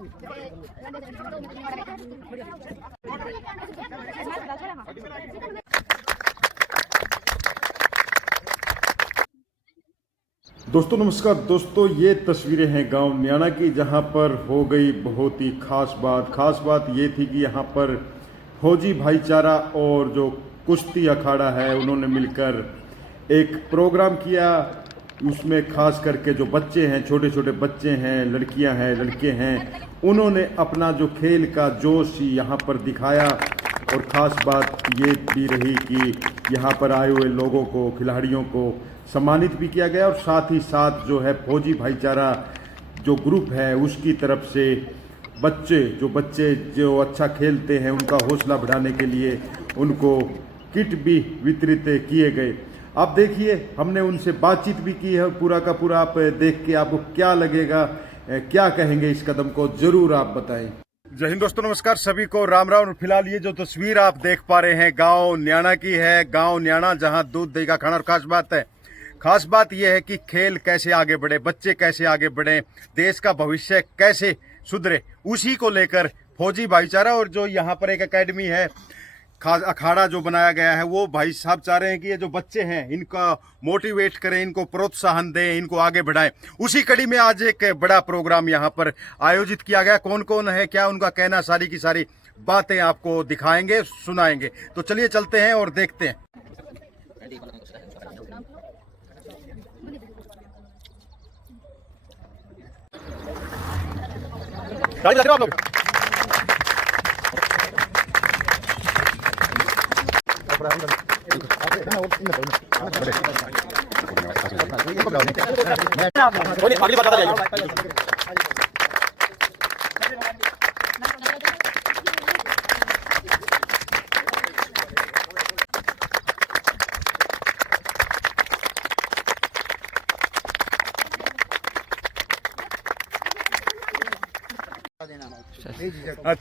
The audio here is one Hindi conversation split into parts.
दोस्तों नमस्कार दोस्तों, ये तस्वीरें हैं गांव न्याणा की, जहां पर हो गई बहुत ही खास बात ये थी कि यहां पर फौजी भाईचारा और जो कुश्ती अखाड़ा है उन्होंने मिलकर एक प्रोग्राम किया। उसमें खास करके जो बच्चे हैं, छोटे छोटे बच्चे हैं, लड़कियां हैं, लड़के हैं, उन्होंने अपना जो खेल का जोश यहाँ पर दिखाया। और ख़ास बात ये भी रही कि यहाँ पर आए हुए लोगों को, खिलाड़ियों को सम्मानित भी किया गया और साथ ही साथ जो है फौजी भाईचारा जो ग्रुप है उसकी तरफ से बच्चे जो अच्छा खेलते हैं उनका हौसला बढ़ाने के लिए उनको किट भी वितरित किए गए। आप देखिए, हमने उनसे बातचीत भी की है पूरा का पूरा। आप देख के आपको क्या लगेगा, क्या कहेंगे इस कदम को, जरूर आप बताएं। जय हिंद दोस्तों, नमस्कार सभी को, राम राम। फिलहाल ये जो तस्वीर आप देख पा रहे हैं गांव न्याणा की है। गांव न्याणा जहां दूध दही का खाना। और खास बात यह है कि खेल कैसे आगे बढ़े, बच्चे कैसे आगे बढ़े, देश का भविष्य कैसे सुधरे, उसी को लेकर फौजी भाईचारा और जो यहाँ पर एक एकेडमी है, खास अखाड़ा जो बनाया गया है, वो भाई साहब चाह रहे हैं कि ये जो बच्चे हैं इनका मोटिवेट करें, इनको प्रोत्साहन दें, इनको आगे बढ़ाएं। उसी कड़ी में आज एक बड़ा प्रोग्राम यहाँ पर आयोजित किया गया। कौन कौन है, क्या उनका कहना, सारी की सारी बातें आपको दिखाएंगे, सुनाएंगे। तो चलिए चलते हैं और देखते हैं। आप लोग अगली बात बताइए।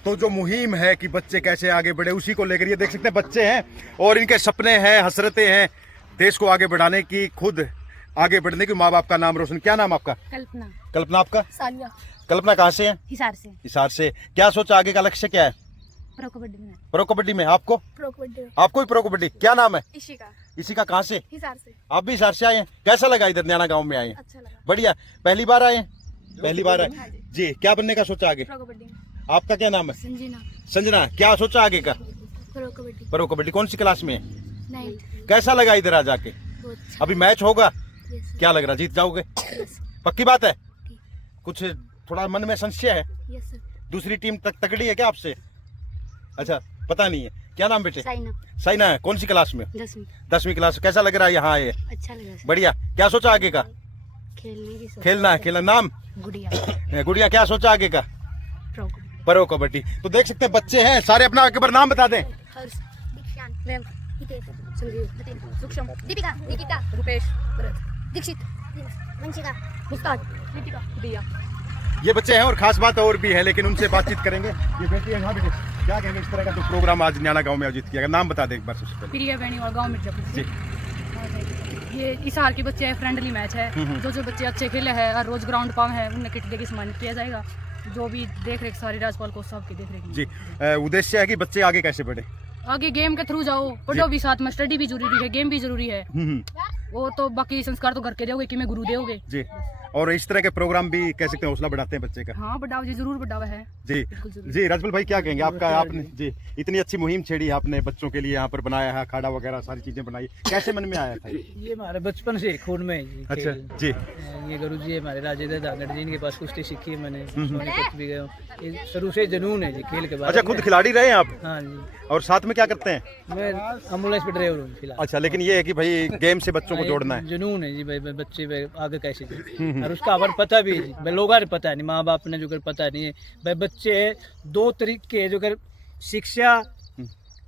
तो जो मुहिम है कि बच्चे कैसे आगे बढ़े, उसी को लेकर ये देख सकते हैं बच्चे हैं और इनके सपने हैं, हसरतें हैं देश को आगे बढ़ाने की, खुद आगे बढ़ने की। माँ बाप का नाम रोशन। क्या नाम आपका? कल्पना। कल्पना आपका? सालिया। कल्पना कहाँ से है? हिसार से। हिसार से। क्या सोचा, आगे का लक्ष्य क्या है? प्रो कबड्डी में। प्रो कबड्डी में। आपको? प्रो कबड्डी। आपको भी प्रो कबड्डी। क्या नाम है? इशिका। इशिका कहाँ से? हिसार से। आप भी हिसार से आए हैं? कैसा लगा इधर न्याणा गाँव में आए? अच्छा लगा। बढ़िया। पहली बार आए? पहली बार आए जी। क्या बनने का सोचा आगे? प्रो कबड्डी में। आपका क्या नाम है? संजना। संजना। क्या सोचा आगे का? प्रो कबड्डी। प्रो कबड्डी। कौन सी क्लास में है? 9th। कैसा लगा इधर आ जाके? अच्छा। अभी मैच होगा, यस क्या लग रहा, जीत जाओगे? यस पक्की बात है? कुछ थोड़ा मन में संशय है? Yes sir. दूसरी टीम तक तगड़ी है क्या आपसे? अच्छा, पता नहीं है। क्या नाम बेटे? साइना। साइना है। कौन सी क्लास में? 10वीं। 10वीं क्लास। कैसा लग रहा है यहाँ आए? अच्छा लगा सर। बढ़िया। क्या सोचा आगे का? खेलने की सोच। खेलना है। खेलना। नाम? गुड़िया। गुड़िया। क्या सोचा आगे का? प्रो कबड्डी। प्रो कबड्डी। तो देख सकते हैं बच्चे हैं सारे, अपना एक बार नाम बता दें। हर्ष, दीक्षांत, प्रेम, हितेश, संजीव, नितिन, सुक्षम, दीपिका, निकिता, रुपेश, भरत, दीक्षित, वंशिका, मुस्ताद, दीपिका, दिया। ये बच्चे हैं और खास बात और भी है, लेकिन उनसे बातचीत करेंगे। ये बेटी है। हाँ बेटे, क्या कहेंगे इस तरह का जो प्रोग्राम आज न्याणा गांव में आयोजित किया गया? नाम बता दें एक बार सबसे पहले। प्रिया बेनीवाल, गांव मिर्जापुर जी। ये हिसार के बच्चे हैं, फ्रेंडली मैच है। जो बच्चे अच्छे खेले हैं और रोज ग्राउंड पाए हैं उन्हें किट देकर सम्मानित किया जाएगा। जो भी देख रेख सारी राजपाल को सबकी देख रेख जी। उद्देश्य है कि बच्चे आगे कैसे बढ़े, आगे गेम के थ्रू जाओ, पढ़ो भी साथ में, स्टडी भी जरूरी है, गेम भी जरूरी है। वो तो बाकी संस्कार तो घर के दोगे कि मैं गुरु दोगे जी। और इस तरह के प्रोग्राम भी कह सकते हैं हौसला बढ़ाते हैं बच्चे का। हाँ, बढ़ावा जी, जरूर बढ़ावा है जी। जी राजपाल भाई, क्या कहेंगे आपका? आपने जी इतनी अच्छी मुहिम छेड़ी आपने, बच्चों के लिए यहाँ पर बनाया है अखाड़ा वगैरह सारी चीजें बनाई, कैसे मन में आया था? ये हमारे बचपन से खून में है जी। अच्छा जी। ये गुरु जी हमारे राजेंद्र धांगड़ जी, इनके पास कुश्ती सीखी है मैंने, कुछ भी गया हूँ। ये शुरू से जुनून है जी खेल के बाद। अच्छा, खुद खिलाड़ी रहे हैं आप? हाँ जी। और साथ में क्या करते हैं? मैं एम्बुलेंस पे ड्राइवर हूँ फिलहाल। अच्छा, लेकिन ये है कि भाई गेम से बच्चों को जोड़ना है। जुनून है जी भाई, बच्चे आगे कैसे जाए और उसका हमारे पता भी है जी भाई, लोगों ने पता नहीं, माँ बाप ने जो कर पता नहीं है भाई। बच्चे दो तरीके जो कर, शिक्षा,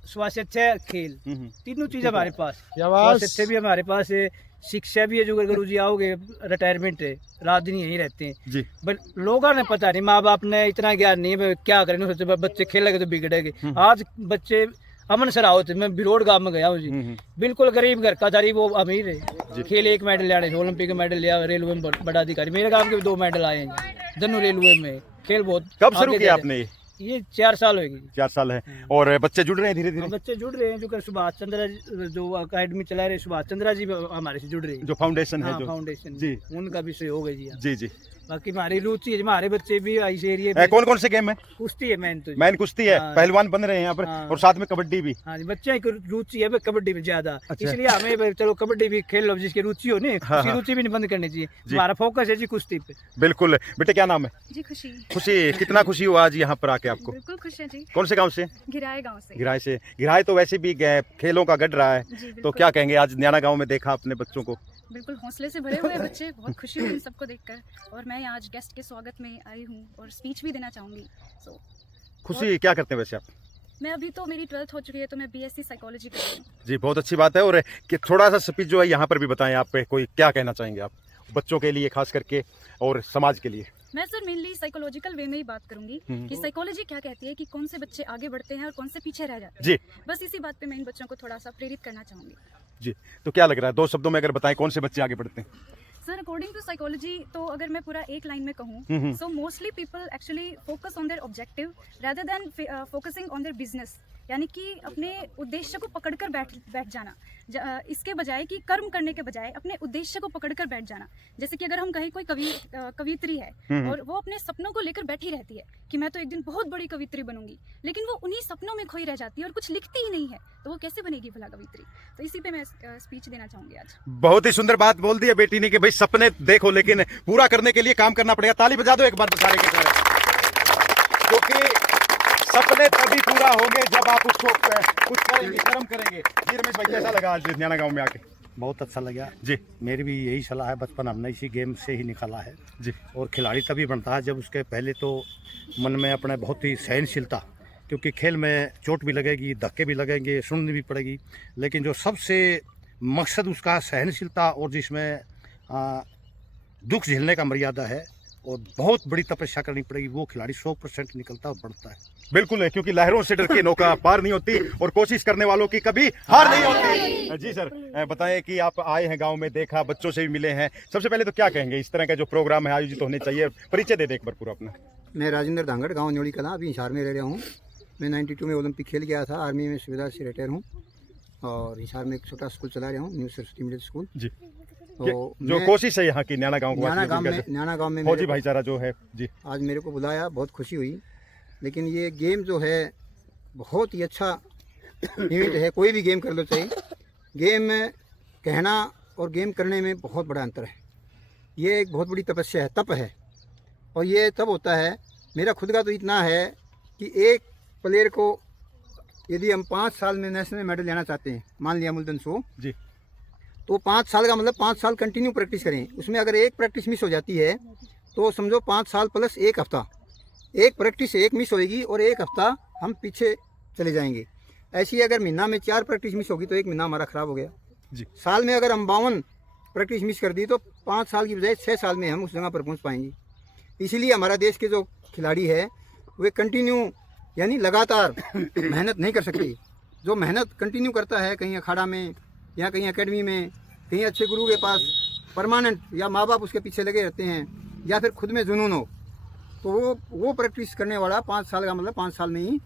स्वास्थ्य, खेल, तीनों चीज हमारे पास। स्वास्थ्य भी हमारे पास है, शिक्षा भी है। जो गुरु जी आओगे, रिटायरमेंट है, रात दिन यहीं रहते हैं जी। बट लोगों ने पता नहीं, माँ बाप ने इतना ज्ञान नहीं है क्या करें, सोचते बच्चे खेलेंगे तो बिगड़ेंगे। आज बच्चे अमन सरावत, मैं बिरोड गांव में गया हूँ जी, बिल्कुल गरीब घर का था, वो अमीर है। खेल 1 मेडल ले आए, ओलंपिक मेडल लिया, रेलवे में बड़ा अधिकारी। मेरे गांव के भी 2 मेडल आए हैं, दोनों रेलवे में। खेल बहुत कब शुरू आगे किया जा आपने ये? रहा है। ये 4 साल हो गए। 4 साल है और बच्चे जुड़ रहे हैं धीरे धीरे। बच्चे जुड़ रहे हैं, जो कर सुभाष चंद्र जो अकेडमी चला रहे सुभाष चंद्रा जी हमारे से जुड़ रहे हैं, जो फाउंडेशन है हाँ, जो फाउंडेशन जी। उनका भी सहयोग है जी। हाँ। जी जी। बाकी हमारी रुचि है, हमारे बच्चे भी इस एरिया कौन कौन से गेम है? कुश्ती है मेन तो जी। मैन कुश्ती है, हाँ। पहलवान बन रहे हैं यहाँ पर हाँ। और साथ में कबड्डी भी। हाँ जी, बच्चे की रुचि है कबड्डी में ज्यादा, अच्छा। इसलिए हमें भाई चलो कबड्डी भी खेल लो, जिसकी रुचि हो नहीं हाँ, उसकी हाँ। रुचि भी नहीं बंद करनी चाहिए। जी। हमारा फोकस है जी कुश्ती पे। बिल्कुल। बेटे क्या नाम है? जी खुशी। खुशी, कितना खुशी हुआ आज यहाँ पर आके आपको? बिल्कुल खुश है जी। कौन से गांव से? गिराए गांव से। गिराय से। गिराय तो वैसे भी खेलों का गढ़ रहा है, जी तो बिल्कुल। क्या कहेंगे आज न्याना गांव में देखा अपने बच्चों को? बिल्कुल हौसले से भरे हुए बच्चे, बहुत खुशी हुई इन सबको देखकर। और मैं आज गेस्ट के स्वागत में आई हूँ और स्पीच भी देना चाहूँगी। सो खुशी क्या करते हैं वैसे आप? मैं अभी तो मेरी 12th हो चुकी है, तो मैं BSc साइकोलॉजी कर रही हूँ। जी बहुत अच्छी बात है। और कि थोड़ा सा स्पीच जो है यहाँ पर भी बताएं, आप पे कोई क्या कहना चाहेंगे आप बच्चों के लिए खास करके और समाज के लिए? मैं सर मेनली साइकोलॉजिकल वे में ही बात करूंगी कि साइकोलॉजी क्या कहती है कि कौन से बच्चे आगे बढ़ते हैं और कौन से पीछे रह जाते हैं। जी बस इसी बात पे मैं इन बच्चों को थोड़ा सा प्रेरित करना चाहूंगी। जी। तो क्या लग रहा है, 2 शब्दों में अगर बताएं कौन से बच्चे आगे बढ़ते हैं? सर अकॉर्डिंग टू साइकोलॉजी, तो अगर मैं पूरा एक लाइन में कहूँ, so mostly people actually focus on there objective rather than focusing on their business, यानी कि अपने उद्देश्य को पकड़कर बैठ जाना, इसके बजाय कि कर्म करने के बजाय अपने उद्देश्य को पकड़कर बैठ जाना। जैसे कि अगर हम कहें कोई कवियत्री है और वो अपने सपनों को लेकर बैठी रहती है कि मैं तो एक दिन बहुत बड़ी कवित्री बनूंगी, लेकिन वो उन्हीं सपनों में खोई रह जाती है और कुछ लिखती ही नहीं है, तो वो कैसे बनेगी भला कवित्री? तो इसी पे मैं स्पीच देना चाहूंगी आज। बहुत ही सुंदर बात बोल दी है बेटी ने कि भाई सपने देखो लेकिन पूरा करने के लिए काम करना पड़ेगा। ताली बजा दो एक बार सारे के सारे, क्योंकि सपने तभी पूरा होंगे जब आप उसको कुछ करेंगे, कर्म करेंगे। जी रमेश भाई कैसा लगा आज न्याना गांव में आके? बहुत अच्छा लगा जी। मेरी भी यही सलाह है, बचपन हमने इसी गेम से ही निकाला है जी। और खिलाड़ी तभी बनता है जब उसके पहले तो मन में अपने बहुत ही सहनशीलता, क्योंकि खेल में चोट भी लगेगी, धक्के भी लगेंगे, सुननी भी पड़ेगी, लेकिन जो सबसे मकसद उसका सहनशीलता और जिसमें दुख झेलने का मर्यादा है और बहुत बड़ी तपस्या करनी पड़ेगी, वो खिलाड़ी 100% निकलता और बढ़ता है। बिल्कुल है, क्योंकि लहरों से डर के नौका पार नहीं होती और कोशिश करने वालों की कभी हार नहीं होती। जी सर, बताएं कि आप आए हैं गांव में, देखा, बच्चों से भी मिले हैं, सबसे पहले तो क्या कहेंगे इस तरह का जो प्रोग्राम है आयोजित होने चाहिए? परिचय दे दे एक बार पूरा अपना। मैं राजेंद्र धांगड़, गांव न्योड़ी कला, अभी हिसार में रह रहा हूँ। मैं 92 में ओलंपिक खेल गया था, आर्मी में सुविधा से रिटायर हूँ और हिसार में एक छोटा स्कूल चला रहा हूँ, न्यू सरस्वती मिडिल स्कूल। जी। तो जो कोशिश है यहाँ की न्याना गांव में फौजी भाईचारा जो है जी, आज मेरे को बुलाया, बहुत खुशी हुई। लेकिन ये गेम जो है बहुत ही अच्छा इवेंट है, कोई भी गेम कर लो चाहिए। गेम में कहना और गेम करने में बहुत बड़ा अंतर है। ये एक बहुत बड़ी तपस्या है, तप है, और ये तब होता है। मेरा खुद का तो इतना है कि एक प्लेयर को यदि हम 5 साल में नेशनल मेडल लेना चाहते हैं, मान लिया मुल्तन शो जी, तो 5 साल का मतलब 5 साल कंटिन्यू प्रैक्टिस करें। उसमें अगर एक प्रैक्टिस मिस हो जाती है तो समझो 5 साल प्लस 1 हफ्ता, एक प्रैक्टिस एक मिस होएगी और 1 हफ्ता हम पीछे चले जाएंगे। ऐसी अगर महीना में 4 प्रैक्टिस मिस होगी तो 1 महीना हमारा ख़राब हो गया जी। साल में अगर हम 52 प्रैक्टिस मिस कर दी तो 5 साल की बजाय 6 साल में हम उस जगह पर पहुँच पाएंगे। इसीलिए हमारा देश के जो खिलाड़ी है वे कंटिन्यू यानी लगातार मेहनत नहीं कर सकते। जो मेहनत कंटिन्यू करता है कहीं अखाड़ा में या कहीं एकेडमी में, कहीं अच्छे गुरु के पास परमानेंट, या माँ बाप उसके पीछे लगे रहते हैं, या फिर खुद में जुनून हो, तो वो प्रैक्टिस करने वाला 5 साल का मतलब 5 साल में ही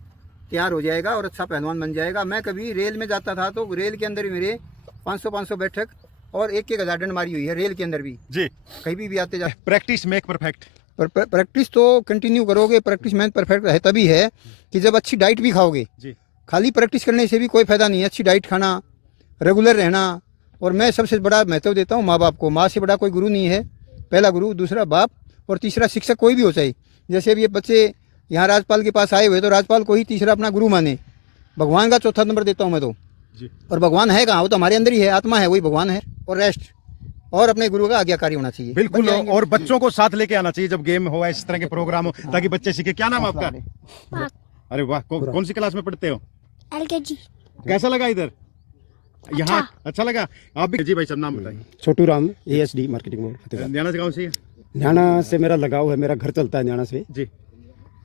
तैयार हो जाएगा और अच्छा पहलवान बन जाएगा। मैं कभी रेल में जाता था तो रेल के अंदर ही मेरे 500 बैठक और 1-1 हज़ार डंड मारी हुई है रेल के अंदर भी जी। कहीं भी आते जाते। Practice make perfect. पर प्रैक्टिस तो कंटिन्यू करोगे, प्रैक्टिस में परफेक्ट है तभी है कि जब अच्छी डाइट भी खाओगे जी। खाली प्रैक्टिस करने से भी कोई फायदा नहीं है। अच्छी डाइट खाना, रेगुलर रहना, और मैं सबसे बड़ा महत्व देता हूँ माँ बाप को। माँ से बड़ा कोई गुरु नहीं है, पहला गुरु, दूसरा बाप और तीसरा शिक्षक कोई भी हो चाहे। जैसे अब ये बच्चे यहाँ राजपाल के पास आए हुए तो राजपाल को ही तीसरा अपना गुरु माने। भगवान का चौथा नंबर देता हूँ मैं तो जी। और भगवान है कहाँ? वो तो हमारे अंदर ही है, आत्मा है, वही भगवान है। और रेस्ट और अपने गुरु का आज्ञाकारी होना चाहिए। बिल्कुल, और बच्चों को साथ लेके आना चाहिए जब गेम हो, इस तरह के प्रोग्राम हो, ताकि बच्चे सीखे। क्या नाम है आपका? अरे वाह, कौन सी क्लास में पढ़ते हो? LKG। कैसा लगा इधर यहाँ? अच्छा लगा। आप भी जी भाई सब नाम बताइए। Chhotu Ram, ASD marketing board. न्याना से गाँव से? न्याना से मेरा लगाव है, मेरा घर चलता है न्याना से जी।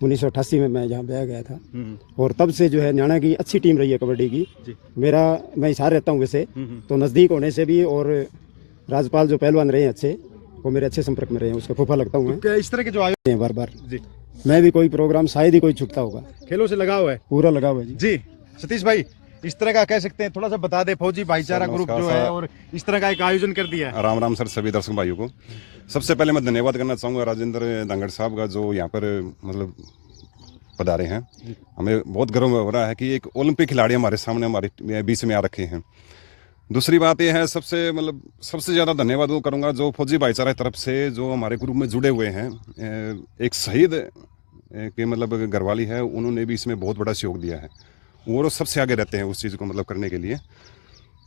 1988 में मैं यहाँ ब्याह गया था और तब से जो है न्याना की अच्छी टीम रही है कबड्डी की जी। मैं हिसार रहता हूँ वैसे तो नज़दीक होने से भी, और राजपाल जो पहलवान रहे हैं अच्छे, वो मेरे अच्छे संपर्क में रहे हैं, उसका फूफा लगता हूँ मैं। इस तरह के जो आयोजन बार बार जी, मैं भी कोई प्रोग्राम शायद ही कोई छुटता होगा। खेलों से लगाव है पूरा लगा हुआ है जी। जी। सतीश भाई, इस तरह का कह सकते हैं, थोड़ा सा बता दे, फौजी भाईचारा सर, ग्रुप नमस्कार जो है सर। और इस तरह का एक आयोजन कर दिया है। राम राम सर सभी दर्शक भाइयों को। सबसे पहले मैं धन्यवाद करना चाहूँगा राजेंद्र धांगड़ साहब का, जो यहाँ पर मतलब पधारे हैं। हमें बहुत गर्व हो रहा है कि एक ओलंपिक खिलाड़ी हमारे सामने हमारे बीच में आ रखे हैं। दूसरी बात यह है, सबसे ज़्यादा धन्यवाद वो करूँगा जो फौजी भाईचारा की तरफ से जो हमारे ग्रुप में जुड़े हुए हैं। एक शहीद के मतलब घरवाली है, उन्होंने भी इसमें बहुत बड़ा सहयोग दिया है। वो सबसे आगे रहते हैं उस चीज़ को मतलब करने के लिए।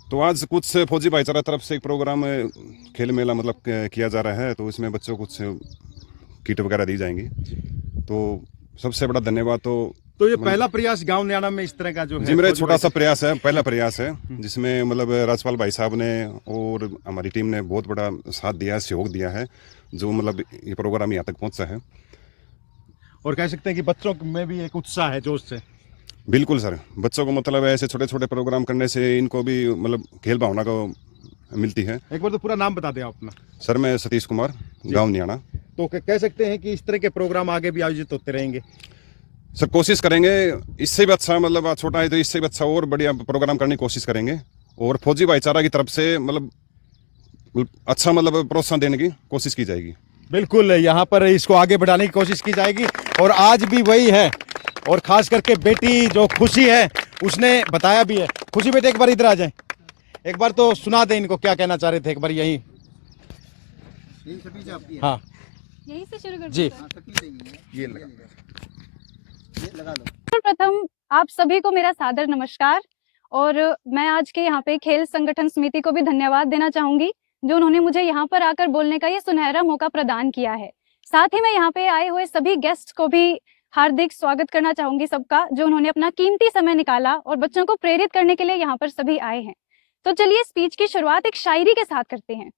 तो आज कुछ फौजी भाईचारा तरफ से एक प्रोग्राम खेल मेला मतलब किया जा रहा है, तो इसमें बच्चों को कुछ किट वगैरह दी जाएंगी। तो सबसे बड़ा धन्यवाद तो ये पहला प्रयास गांव न्याणा में इस तरह का जो है, जी मेरा फौजी छोटा सा भाईचारा- प्रयास है, पहला प्रयास है, जिसमें मतलब राज्यपाल भाई साहब ने और हमारी टीम ने बहुत बड़ा साथ दिया है, सहयोग दिया है, जो मतलब ये प्रोग्राम यहाँ तक पहुँचा है। और कह सकते हैं कि बच्चों में भी एक उत्साह है, जोश से। बिल्कुल सर, बच्चों को मतलब ऐसे छोटे छोटे प्रोग्राम करने से इनको भी मतलब खेल भावना को मिलती है। एक बार तो पूरा नाम बता दें आप अपना। सर मैं सतीश कुमार, गांव न्याणा। तो कह सकते हैं कि इस तरह के प्रोग्राम आगे भी आयोजित होते रहेंगे। सर कोशिश करेंगे, इससे भी अच्छा मतलब आज छोटा है तो इससे भी अच्छा और बढ़िया प्रोग्राम करने की कोशिश करेंगे। और फौजी भाईचारा की तरफ से मतलब अच्छा मतलब प्रोत्साहन देने की कोशिश की जाएगी। बिल्कुल, यहाँ पर इसको आगे बढ़ाने की कोशिश की जाएगी और आज भी वही है। और खास करके बेटी जो खुशी है उसने बताया भी है। खुशी बेटे एक बार इधर आ जाए, एक बार तो सुना दे इनको क्या कहना चाह रहे थे, एक बार यही। हाँ यहीं से शुरू कर जी, ये लगा लो। सर्वप्रथम आप सभी को मेरा सादर नमस्कार। और मैं आज के यहाँ पे खेल संगठन समिति को भी धन्यवाद देना चाहूंगी, जो उन्होंने मुझे यहाँ पर आकर बोलने का ये सुनहरा मौका प्रदान किया है। साथ ही मैं यहाँ पे आए हुए सभी गेस्ट को भी हार्दिक स्वागत करना चाहूंगी सबका, जो उन्होंने अपना कीमती समय निकाला और बच्चों को प्रेरित करने के लिए यहाँ पर सभी आए हैं। तो चलिए स्पीच की शुरुआत एक शायरी के साथ करते हैं।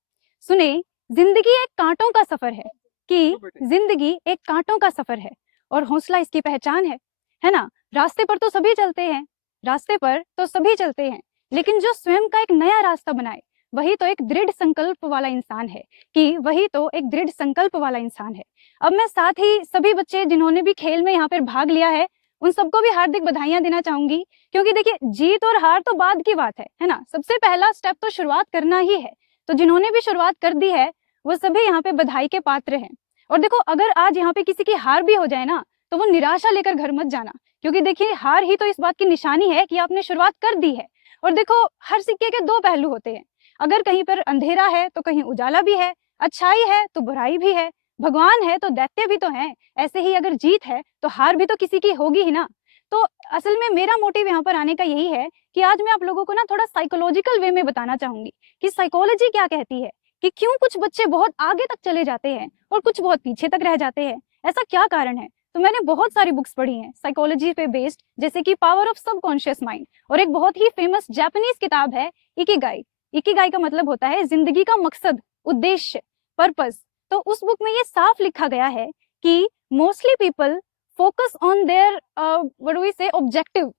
सुने, जिंदगी एक कांटों का सफर है, कि जिंदगी एक कांटों का सफर है और हौसला इसकी पहचान है ना। रास्ते पर तो सभी चलते हैं, रास्ते पर तो सभी चलते हैं, लेकिन जो स्वयं का एक नया रास्ता बनाए वही तो एक दृढ़ संकल्प वाला इंसान है, कि वही तो एक दृढ़ संकल्प वाला इंसान है। अब मैं साथ ही सभी बच्चे जिन्होंने भी खेल में यहाँ पर भाग लिया है उन सबको भी हार्दिक बधाइयां देना चाहूंगी, क्योंकि देखिए जीत और हार तो बाद की बात है ना। सबसे पहला स्टेप तो शुरुआत करना ही है। तो जिन्होंने भी शुरुआत कर दी है वो सभी यहाँ पे बधाई के पात्र हैं। और देखो, अगर आज यहाँ पे किसी की हार भी हो जाए ना, तो वो निराशा लेकर घर मत जाना, क्योंकि देखिए हार ही तो इस बात की निशानी है कि आपने शुरुआत कर दी है। और देखो, हर सिक्के के दो पहलू होते हैं। अगर कहीं पर अंधेरा है तो कहीं उजाला भी है, अच्छाई है तो बुराई भी है, भगवान है तो दैत्य भी तो है। ऐसे ही अगर जीत है तो हार भी तो किसी की होगी ही ना। तो असल में मेरा मोटिव यहाँ पर आने का यही है कि आज मैं आप लोगों को ना थोड़ा साइकोलॉजिकल वे में बताना चाहूंगी कि साइकोलॉजी क्या कहती है, कि क्यों कुछ बच्चे बहुत आगे तक चले जाते हैं और कुछ बहुत पीछे तक रह जाते हैं। ऐसा क्या कारण है? तो मैंने बहुत सारी बुक्स पढ़ी हैं साइकोलॉजी पे बेस्ड, जैसे कि पावर ऑफ सबकॉन्शियस माइंड, और एक बहुत ही फेमस जापानीज किताब है इकिगाई। इकिगाई का मतलब होता है जिंदगी का मकसद, उद्देश्य, पर्पस। तो उस बुक में ये साफ लिखा गया है कि mostly people focus on their what do we say objective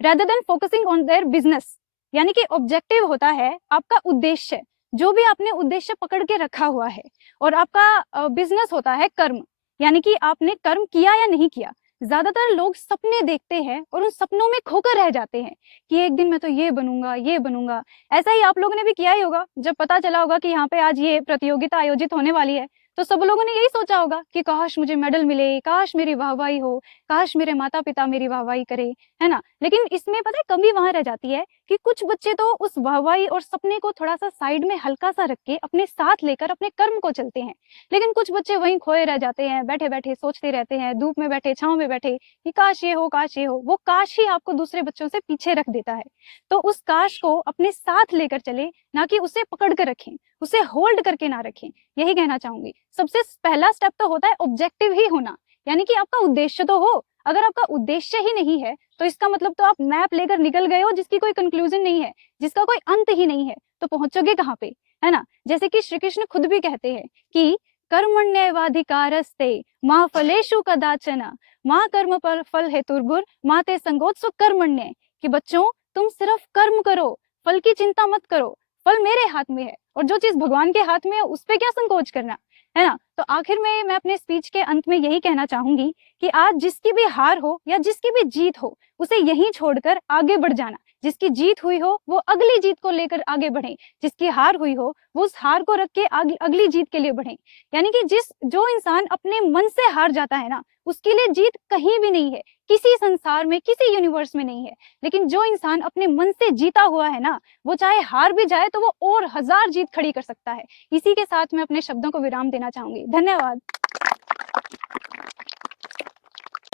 rather than focusing on their business. यानी कि ऑब्जेक्टिव होता है आपका उद्देश्य, जो भी आपने उद्देश्य पकड़ के रखा हुआ है, और आपका बिजनेस होता है कर्म, यानी कि आपने कर्म किया या नहीं किया। ज्यादातर लोग सपने देखते हैं और उन सपनों में खोकर रह जाते हैं कि एक दिन मैं तो ये बनूंगा, ये बनूंगा। ऐसा ही आप लोगों ने भी किया ही होगा, जब पता चला होगा कि यहाँ पे आज ये प्रतियोगिता आयोजित होने वाली है, तो सब लोगों ने यही सोचा होगा कि काश मुझे मेडल मिले, काश मेरी वाहवाही हो, काश मेरे माता पिता मेरी वाहवाही करे, है ना। लेकिन इसमें पता है कमी वहां रह जाती है कि कुछ बच्चे तो उस वाहवाही और सपने को थोड़ा सा साइड में हल्का सा रख के अपने साथ लेकर अपने कर्म को चलते हैं। लेकिन कुछ बच्चे वहीं खोए रह जाते हैं, बैठे बैठे सोचते रहते हैं, धूप में बैठे, छांव में बैठे कि काश ये हो, काश ये हो। वो काश ही आपको दूसरे बच्चों से पीछे रख देता है। तो उस काश को अपने साथ लेकर चले, ना कि उसे पकड़ कर रखें, उसे होल्ड करके ना रखें। यही कहना चाहूंगी। सबसे पहला स्टेप तो होता है ऑब्जेक्टिव ही होना, यानी कि आपका उद्देश्य तो हो। अगर आपका उद्देश्य ही नहीं है तो इसका मतलब तो आप मैप लेकर निकल गए हो जिसकी कोई कंक्लूजन नहीं है, जिसका कोई अंत ही नहीं है, तो पहुंचोगे कहाँ पे, है ना। जैसे कि श्री कृष्ण खुद भी कहते हैं कि कर्मण्येवाधिकारस्ते मा फलेषु कदाचन मा कर्म पर फल हेतुर्भुर मा ते संगोत्सु कर्मण्य, कि बच्चों तुम सिर्फ कर्म करो, फल की चिंता मत करो, फल मेरे हाथ में है, और जो चीज भगवान के हाथ में है उस पे क्या संकोच करना। है ना। तो आखिर में मैं अपने स्पीच के अंत में यही कहना चाहूंगी कि आज जिसकी भी हार हो या जिसकी भी जीत हो, उसे यहीं छोड़कर आगे बढ़ जाना। जिसकी जीत हुई हो वो अगली जीत को लेकर आगे बढ़े, जिसकी हार हुई हो वो उस हार को रख के अगली जीत के लिए बढ़े। यानी कि जो इंसान अपने मन से हार जाता है ना, उसके लिए जीत कहीं भी नहीं है, किसी संसार में, किसी यूनिवर्स में नहीं है। लेकिन जो इंसान अपने मन से जीता हुआ है ना, वो चाहे हार भी जाए तो वो और 1000 जीत खड़ी कर सकता है। इसी के साथ मैं अपने शब्दों को विराम देना चाहूंगी। धन्यवाद।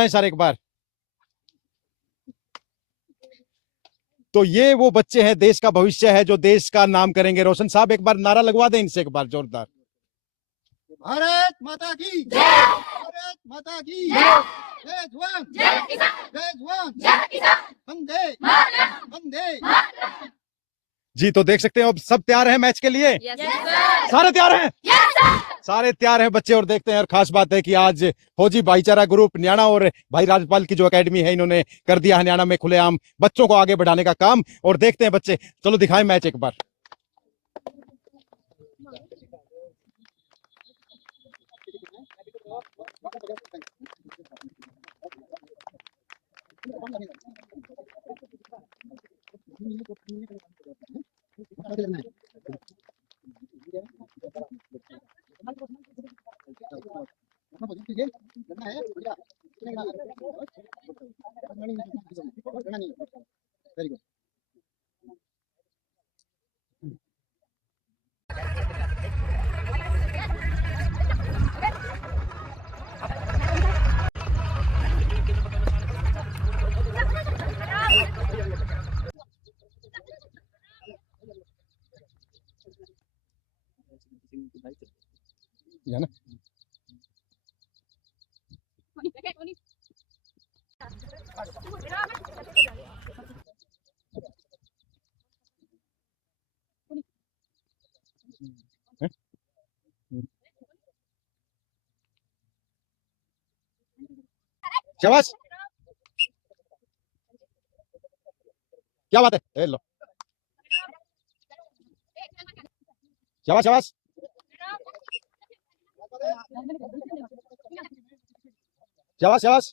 सर एक बार तो ये वो बच्चे हैं, देश का भविष्य है, जो देश का नाम करेंगे रोशन। साहब एक बार नारा लगवा दें इनसे, एक बार जोरदार। भारत माता की जय, भारत माता की जय, जय जवान, जय किसान, जय जवान, जय किसान, वंदे मातरम, वंदे मातरम। जी तो देख सकते हैं अब सब तैयार हैं मैच के लिए। सारे तैयार हैं, सारे तैयार हैं बच्चे। और देखते हैं, और खास बात है कि आज फौजी भाईचारा ग्रुप न्याणा और भाई राजपाल की जो एकेडमी है, इन्होंने कर दिया है न्याणा में खुलेआम बच्चों को आगे बढ़ाने का काम। और देखते हैं बच्चे, चलो दिखाएं मैच एक बार। Very good. है ना। शाबाश, क्या बात है, ए लो, शाबाश शाबाश, शाबाश शाबाश।